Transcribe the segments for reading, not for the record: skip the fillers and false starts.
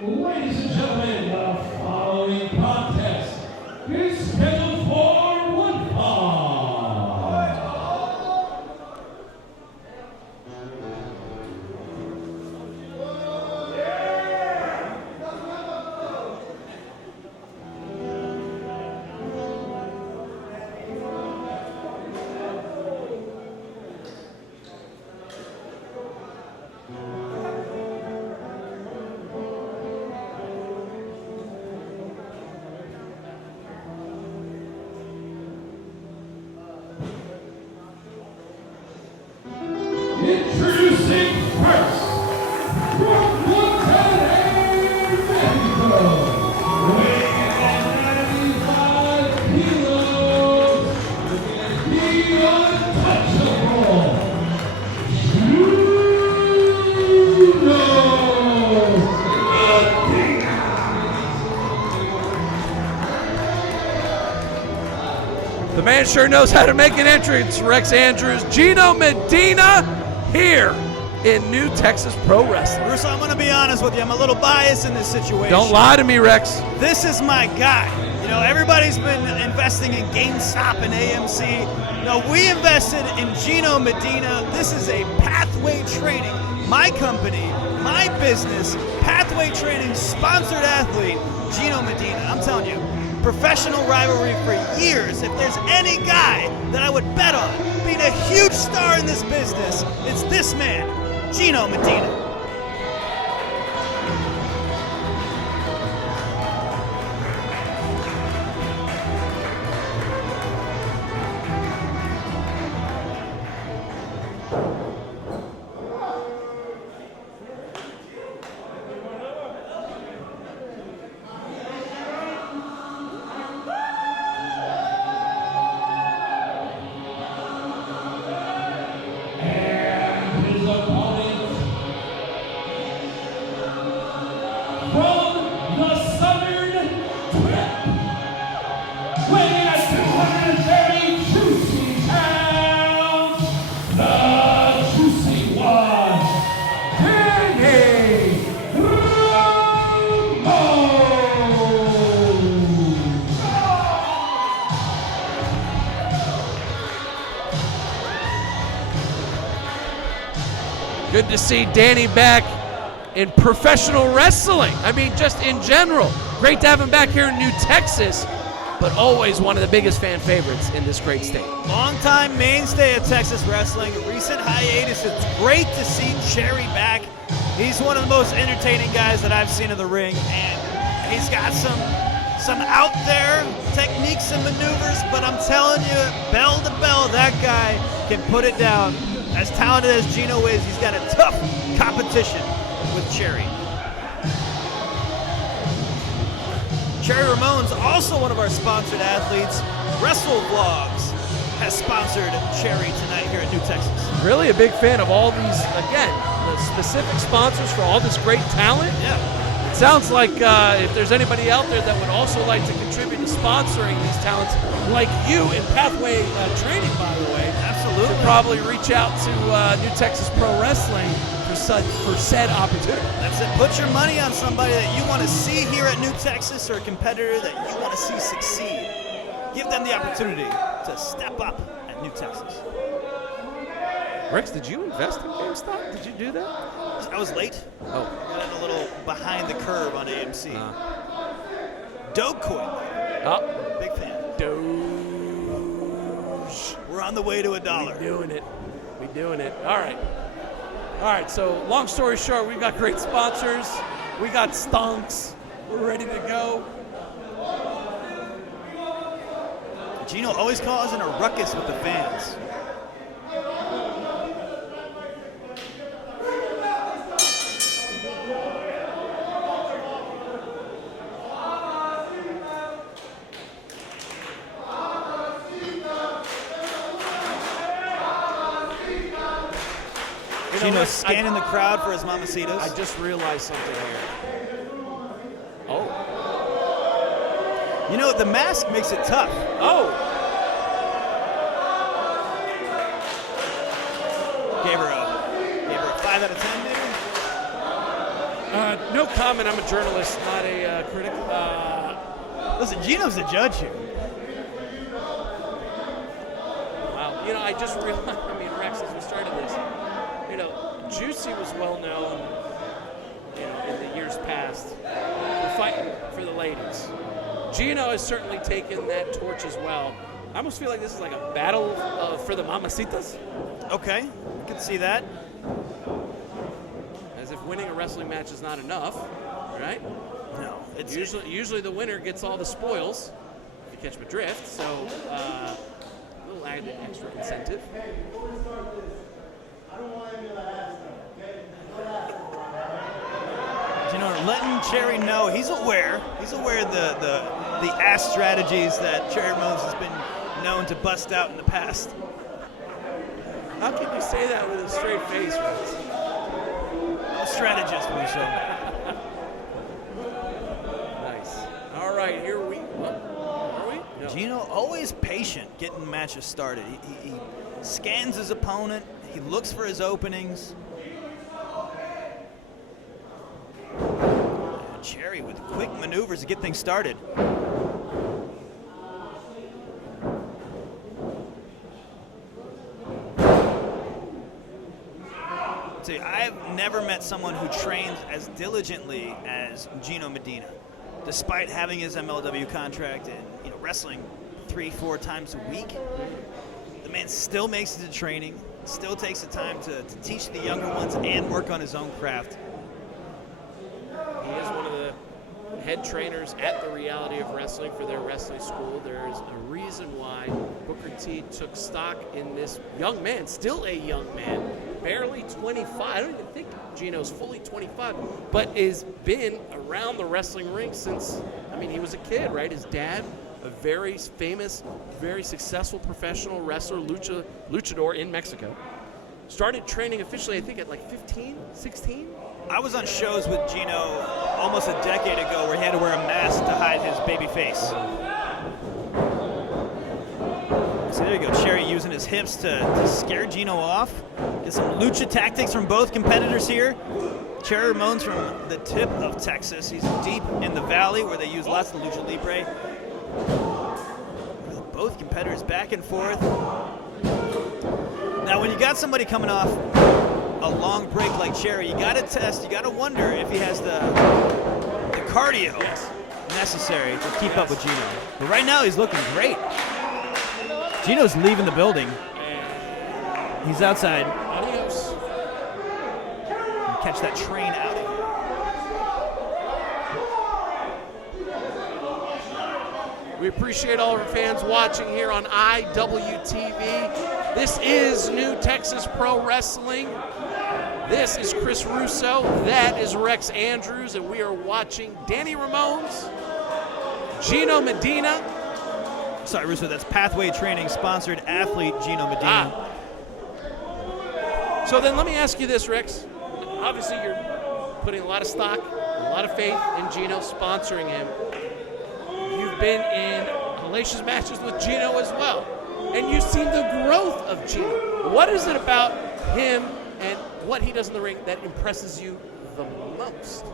Ladies and gentlemen, the following contest is scheduled for one fall. Introducing first, from Monterrey, Mexico, weighing in at 95 kilos, the Untouchable, Gino Medina. The man sure knows how to make an entrance, Rex Andrews. Gino Medina here in New Texas Pro Wrestling. Bruce, I'm going to be honest with you. I'm a little biased in this situation. Don't lie to me, Rex. This is my guy. You know, everybody's been investing in GameStop and AMC. You know, we invested in Gino Medina. This is a Pathway Training, my company, my business, Pathway Training sponsored athlete, Gino Medina. I'm telling you, professional rivalry for years. If there's any guy that I would bet on being a huge star in this business, it's this man, Gino Medina. Good to see Danny back in professional wrestling. I mean, just in general. Great to have him back here in New Texas, but always one of the biggest fan favorites in this great state. Longtime mainstay of Texas wrestling, recent hiatus. It's great to see Cherry back. He's one of the most entertaining guys that I've seen in the ring, and he's got some out there techniques and maneuvers, but I'm telling you, bell to bell, that guy can put it down. As talented as Gino is, he's got a tough competition with Cherry. Cherry Ramons, also one of our sponsored athletes, Wrestle Vlogs, has sponsored Cherry tonight here in New Texas. Really a big fan of all these, again, the specific sponsors for all this great talent. Yeah. It sounds like if there's anybody out there that would also like to contribute to sponsoring these talents, like you in Pathway Training, by the way, Absolutely. should probably reach out to New Texas Pro Wrestling for said opportunity. That's it. Put your money on somebody that you want to see here at New Texas, or a competitor that you want to see succeed. Give them the opportunity to step up at New Texas. Rex, did you invest in GameStop? Did you do that? I was late. Oh. Got in a little behind the curve on AMC. Dogecoin. Oh. Big fan. Doge. We're on the way to $1. We doing it. All right, so long story short, we've got great sponsors. We got stonks. We're ready to go. Gino always causing a ruckus with the fans. Gino's scanning the crowd for his mamacitas. I just realized something here. Oh. You know, the mask makes it tough. Oh. Gave her a 5 out of 10, maybe? No comment. I'm a journalist, not a critic. Listen, Gino's the judge here. Wow. You know, I just realized, I mean, Rex, as we started this, you know, Juicy was well known, you know, in the years past for fighting for the ladies. Gino has certainly taken that torch as well. I almost feel like this is like a battle for the mamacitas. Okay, I can see that. As if winning a wrestling match is not enough, right? No, it's Usually the winner gets all the spoils, if you catch my drift, so a little added extra incentive. You know, letting Cherry know he's aware. He's aware of the ass strategies that Cherry Ramons has been known to bust out in the past. How can you say that with a straight face, Rex? I'm a strategist, Russo. Nice. All right, here we are we? No. Gino always patient getting matches started. He scans his opponent. He looks for his openings. Cherry with quick maneuvers to get things started. See, I've never met someone who trains as diligently as Gino Medina. Despite having his MLW contract and, you know, wrestling 3-4 times a week, the man still makes it to training, still takes the time to teach the younger ones and work on his own craft. He is one of the head trainers at the Reality of Wrestling for their wrestling school. There is a reason why Booker T took stock in this young man, still a young man, barely 25. I don't even think Gino's fully 25, but has been around the wrestling ring since, I mean, he was a kid, right? His dad, a very famous, very successful professional wrestler, luchador in Mexico. Started training officially, I think, at like 15, 16? I was on shows with Gino almost a decade ago where he had to wear a mask to hide his baby face. So there you go, Cherry using his hips to scare Gino off. Get some lucha tactics from both competitors here. Cherry Ramons from the tip of Texas. He's deep in the valley where they use lots of lucha libre. Both competitors back and forth. Now when you got somebody coming off a long break like Cherry, you got to test, you got to wonder if he has the cardio necessary to keep up with Gino. But right now he's looking great. Gino's leaving the building. He's outside. Adios. Catch that train out. We appreciate all of our fans watching here on IWTV. This is New Texas Pro Wrestling. This is Chris Russo. That is Rex Andrews, and we are watching Danny Ramons, Gino Medina. Sorry, Russo, that's Pathway Training sponsored athlete Gino Medina. So then let me ask you this, Rex. Obviously, you're putting a lot of stock, a lot of faith in Gino, sponsoring him. You've been in hellacious matches with Gino as well, and you've seen the growth of Gino. What is it about him and what he does in the ring that impresses you the most?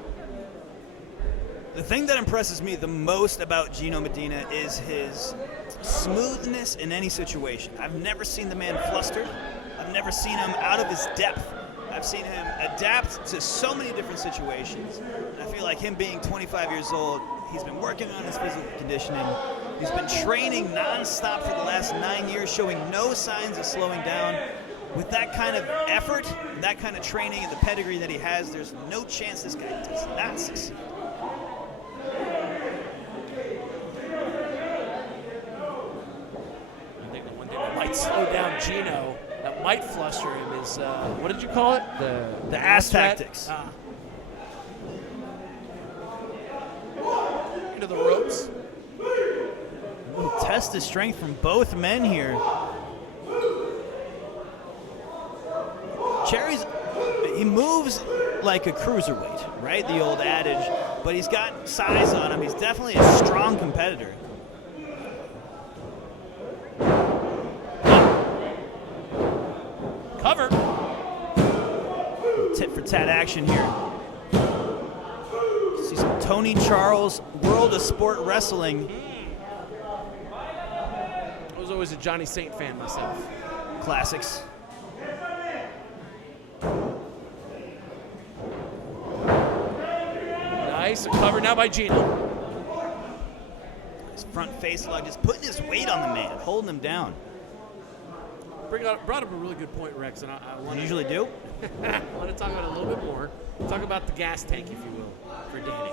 The thing that impresses me the most about Gino Medina is his smoothness in any situation. I've never seen the man flustered. I've never seen him out of his depth. I've seen him adapt to so many different situations. I feel like him being 25 years old, he's been working on his physical conditioning. He's been training nonstop for the last 9 years, showing no signs of slowing down. With that kind of effort, that kind of training, and the pedigree that he has, there's no chance this guy does not succeed. I think the one thing that might slow down Gino, that might fluster him, is what did you call it? The ass tactics. Into the ropes. A little test of strength from both men here. Cherry's, he moves like a cruiserweight, right? The old adage, but he's got size on him. He's definitely a strong competitor. Cover. Tit for tat action here. Tony Charles, World of Sport Wrestling. I was always a Johnny Saint fan myself. Classics. Nice, a cover now by Gino. His front face lock, just putting his weight on the man, holding him down. Brought up a really good point, Rex, and I want You usually do? I want to talk about it a little bit more. Talk about the gas tank, if you will, for Danny.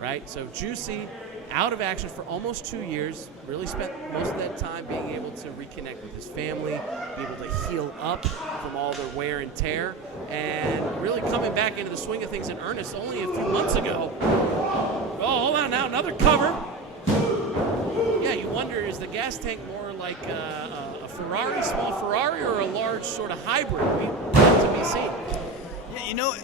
Right? So Juicy, out of action for almost 2 years, really spent most of that time being able to reconnect with his family, be able to heal up from all the wear and tear, and really coming back into the swing of things in earnest only a few months ago. Oh, hold on now, another cover. Yeah, you wonder, is the gas tank more like a Ferrari, small Ferrari, or a large sort of hybrid? To be seen. Yeah, you know,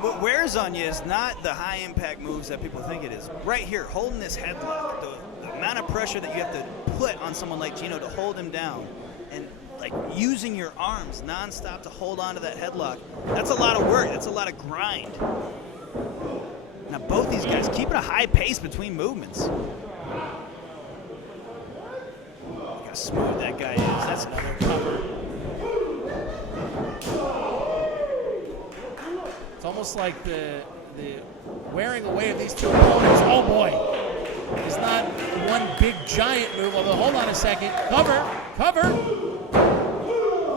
what wears on you is not the high impact moves that people think it is. Right here, holding this headlock, the amount of pressure that you have to put on someone like Gino to hold him down, and like using your arms nonstop to hold on to that headlock, that's a lot of work. That's a lot of grind. Now both these guys keeping a high pace between movements. Look how smooth that guy is. That's another cover. It's almost like the wearing away of these two opponents. Oh boy, it's not one big giant move. Although, hold on a second, cover.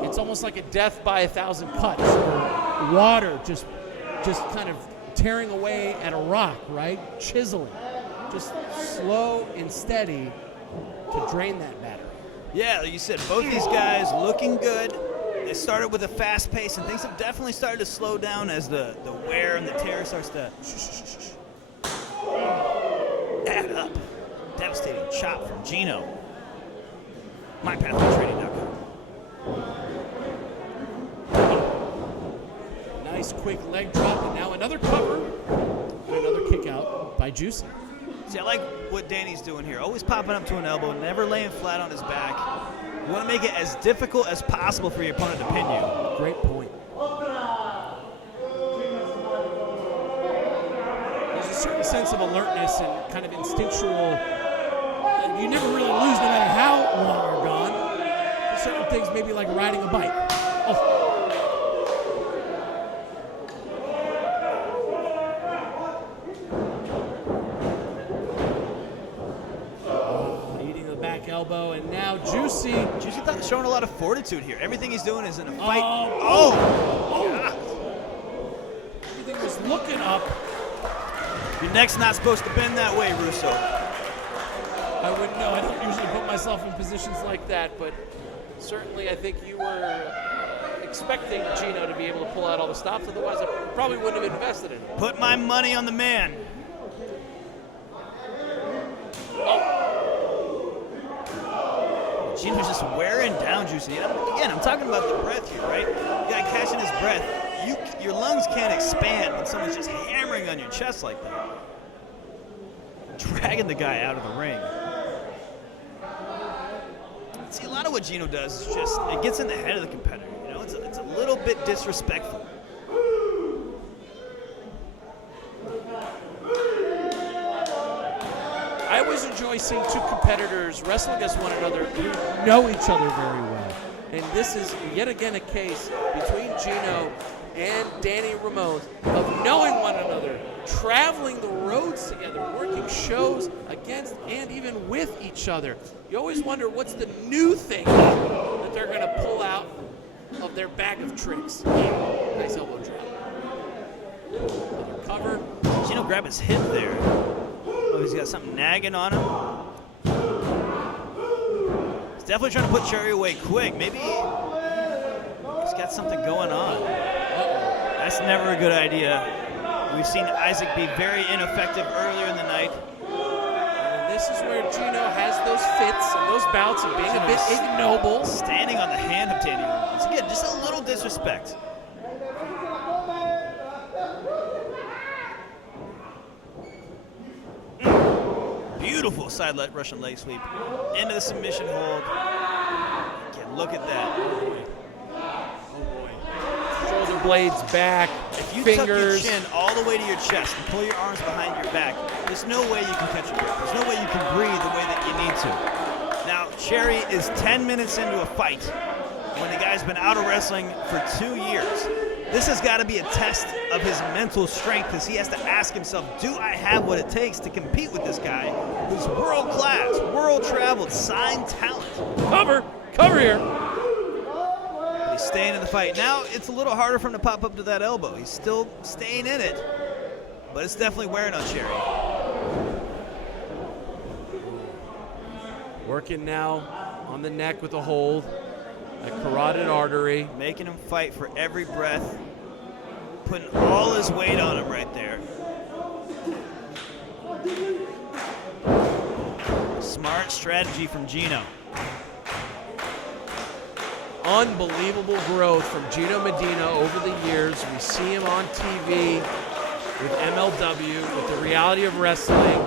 It's almost like a death by 1,000 cuts, or water just kind of tearing away at a rock, right? Chiseling, just slow and steady to drain that battery. Yeah, like you said, both these guys looking good. They started with a fast pace, and things have definitely started to slow down as the wear and the tear starts to add up. Devastating chop from Gino. MyPathwayTraining.com. Nice quick leg drop, and now another cover. And another kick out by Juicy. See, I like what Danny's doing here. Always popping up to an elbow, never laying flat on his back. You want to make it as difficult as possible for your opponent to pin you. Great point. There's a certain sense of alertness and kind of instinctual. You never really lose no matter how long you're gone. There's certain things maybe like riding a bike. Oh. Elbow, and now Juicy showing a lot of fortitude here. Everything he's doing is in a fight. Oh! Everything was looking up. Your neck's not supposed to bend that way, Russo. I wouldn't know. I don't usually put myself in positions like that, but certainly I think you were expecting Gino to be able to pull out all the stops. Otherwise, I probably wouldn't have invested in it. Put my money on the man. Gino's just wearing down Juicy. Again, I'm talking about the breath here, right? You got to catch in his breath. Your lungs can't expand when someone's just hammering on your chest like that. Dragging the guy out of the ring. See, a lot of what Gino does is just, it gets in the head of the competitor. You know, it's a little bit disrespectful. I always enjoy seeing two competitors wrestle against one another who know each other very well. And this is yet again a case between Gino and Danny Ramons of knowing one another, traveling the roads together, working shows against and even with each other. You always wonder what's the new thing that they're going to pull out of their bag of tricks. Nice elbow drop. Another cover. Gino grabbed his hip there. Oh, he's got something nagging on him. He's definitely trying to put Cherry away quick. Maybe he's got something going on. That's never a good idea. We've seen Isaac be very ineffective earlier in the night. And this is where Gino has those fits and those bouts of being a bit ignoble. Standing on the hand of Danny Ramons. Again, just a little disrespect. Beautiful side Russian leg sweep into the submission hold. Again, look at that. Oh boy. Shoulder blades back. If you fingers. tuck your chin all the way to your chest and pull your arms behind your back, there's no way you can catch your breath. There's no way you can breathe the way that you need to. Now, Cherry is 10 minutes into a fight when the guy's been out of wrestling for 2 years. This has got to be a test of his mental strength because he has to ask himself, do I have what it takes to compete with this guy who's world-class, world-traveled, signed talent? Cover here. But he's staying in the fight. Now, it's a little harder for him to pop up to that elbow. He's still staying in it, but it's definitely wearing on Cherry. Working now on the neck with a hold, a carotid artery. Making him fight for every breath, putting all his weight on him right there. Smart strategy from Gino. Unbelievable growth from Gino Medina over the years. We see him on TV with MLW, with the reality of wrestling,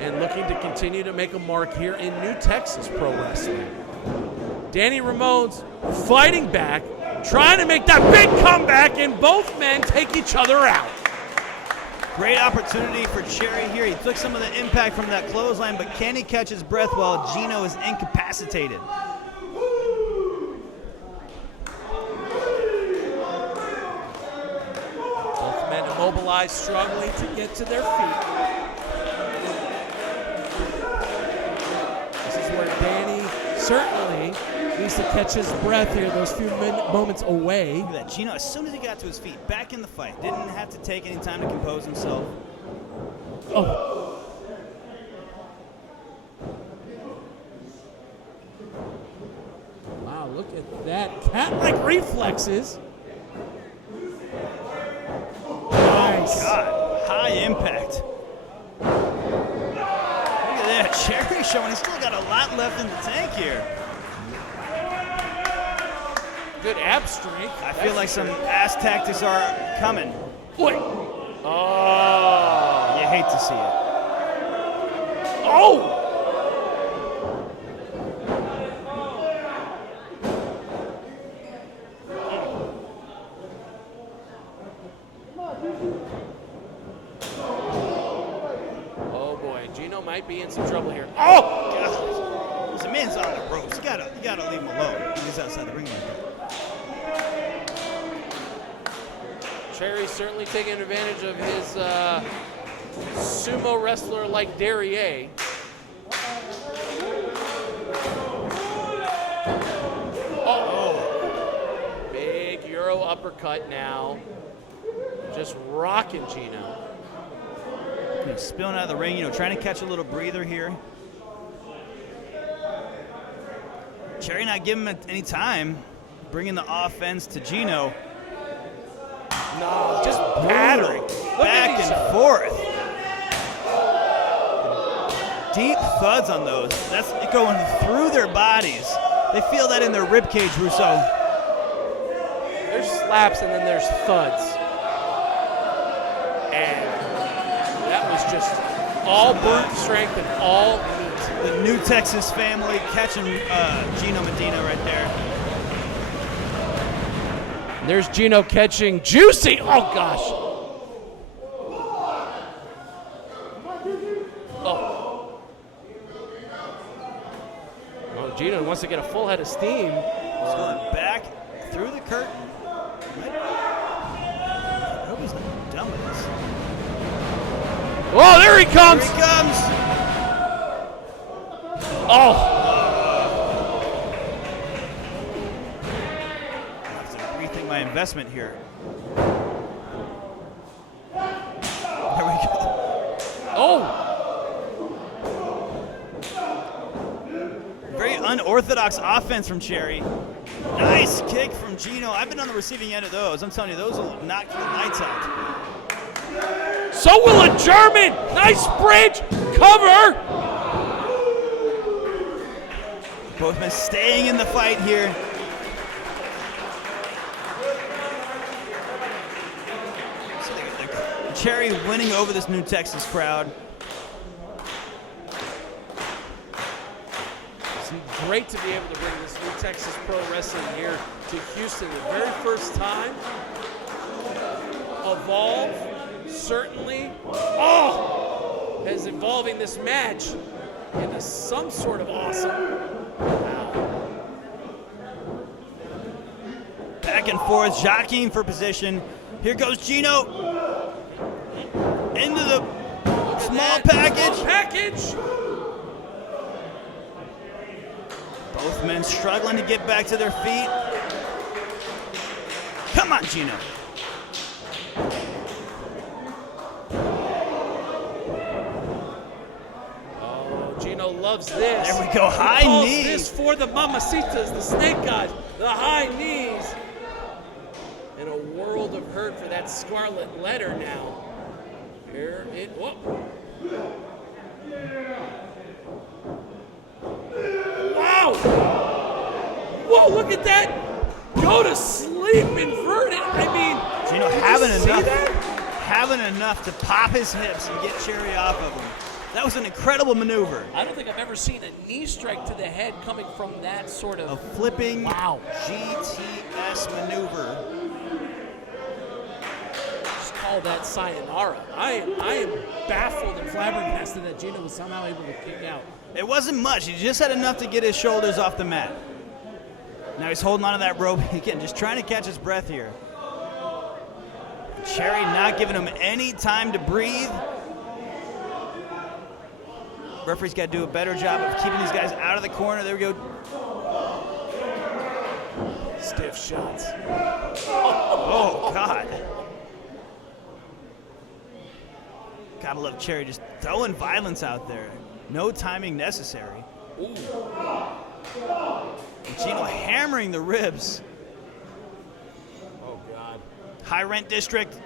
and looking to continue to make a mark here in New Texas Pro Wrestling. Danny Ramons fighting back, trying to make that big comeback, and both men take each other out. Great opportunity for Cherry here. He took some of the impact from that clothesline, but can he catch his breath while Gino is incapacitated? Both men immobilized, struggling to get to their feet. This is where Danny certainly needs to catch his breath here, those few moments away. Look at that. Gino, as soon as he got to his feet, back in the fight. Didn't have to take any time to compose himself. Oh. Wow, look at that. Cat-like reflexes. Nice. God, high impact. Look at that. Cherry showing he's still got a lot left in the tank here. Good ab strength. I feel like some ass tactics are coming. Wait. Oh. You hate to see it. Oh. Oh boy, Gino might be in some trouble here. Oh. God. The man's on the ropes. You gotta leave him alone. He's outside the ring like that. Cherry's certainly taking advantage of his sumo wrestler like derriere. Oh, big Euro uppercut now. Just rocking Gino. He's spilling out of the ring, trying to catch a little breather here. Cherry not giving him any time, bringing the offense to Gino. No, just battering. Back and forth. Deep thuds on those. That's going through their bodies. They feel that in their ribcage, Russo. There's slaps and then there's thuds. And that was just all brute strength and all meat. The New Texas family catching Gino Medina right there. There's Gino catching Juicy. Oh, gosh. Oh. Oh, Gino wants to get a full head of steam. He's going back through the curtain. I hope he's not done with this. Oh, there he comes. Here he comes. Oh. My investment here. There we go. Oh! Very unorthodox offense from Cherry. Nice kick from Gino. I've been on the receiving end of those. I'm telling you, those will knock the lights out. So will a German. Nice bridge. Cover. Both men staying in the fight here. Cherry winning over this New Texas crowd. It's great to be able to bring this New Texas Pro Wrestling here to Houston the very first time of Evolve certainly is evolving this match into some sort of awesome. Wow. Back and forth, jockeying for position. Here goes Gino into the small package. Both men struggling to get back to their feet. Come on, Gino. Oh, Gino loves this. There we go, high Calls knees. this for the mamacitas, the snake gods, the high knees. In a world of hurt for that scarlet letter now. Here it, whoop. Wow! Whoa, look at that! Go to sleep inverted. I mean, Gino did you having enough to pop his hips and get Cherry off of him. That was an incredible maneuver. I don't think I've ever seen a knee strike to the head coming from that sort of A flipping wow. GTS maneuver. Just call that sayonara. I am baffled and flabbergasted that Gino was somehow able to kick out. It wasn't much. He just had enough to get his shoulders off the mat. Now he's holding onto that rope again, just trying to catch his breath here. Cherry not giving him any time to breathe. Referee's got to do a better job of keeping these guys out of the corner. There we go. Stiff shots. Oh, God. Gotta love Cherry just throwing violence out there. No timing necessary. Ooh. And Gino hammering the ribs. Oh, God. High rent district.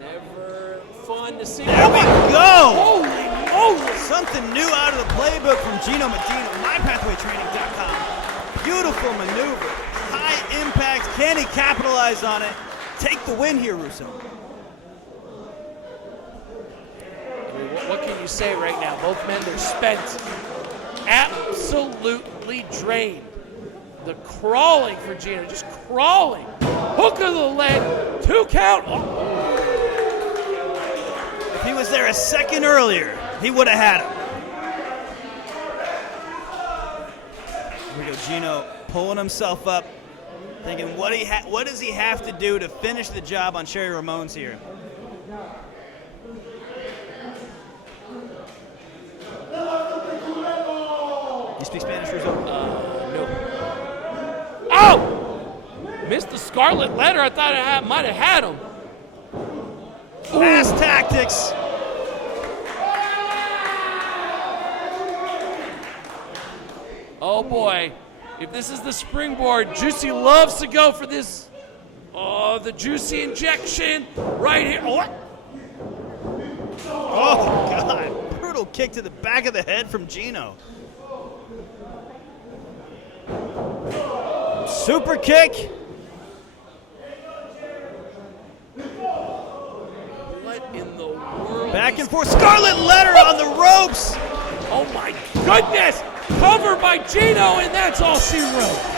Never fun to see. There we go. Holy moly. Something new out of the playbook from Gino Medina, mypathwaytraining.com. Beautiful maneuver. High impact. Can he capitalize on it? Take the win here, Russo. I mean, what can you say right now? Both men, they're spent. Absolutely drained. The crawling for Gino, just crawling. Hook of the leg, 2 count. Oh. If he was there a second earlier, he would have had him. Here we go, Gino pulling himself up, thinking what does he have to do to finish the job on Cherry Ramons here? You speak Spanish, Russo? No. Oh! Missed the scarlet letter. I thought I might have had him. Fast tactics. Oh boy. If this is the springboard, Juicy loves to go for this. Oh, the Juicy injection right here. Oh, Oh, God. Brutal kick to the back of the head from Gino. Super kick. what in the world? Back and forth. Scarlet letter on the ropes. Oh my goodness! Covered by Gino, and that's all she wrote.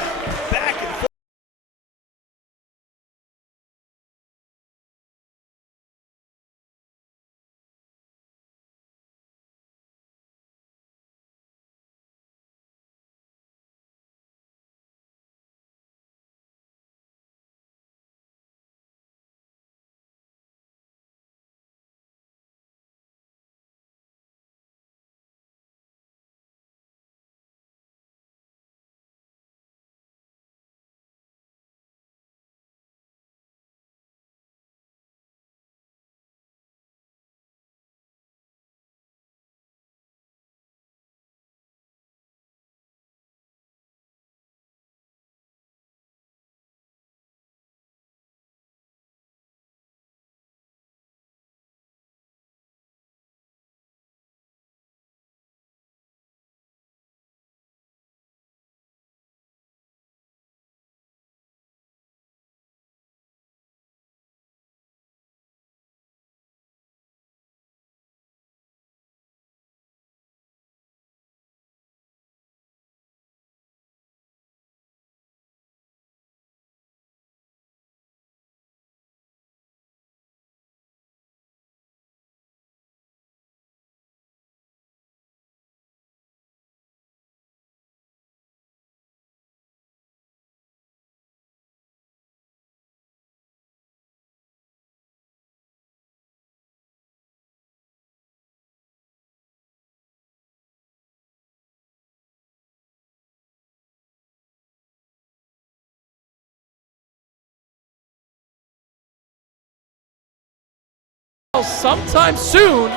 sometime soon.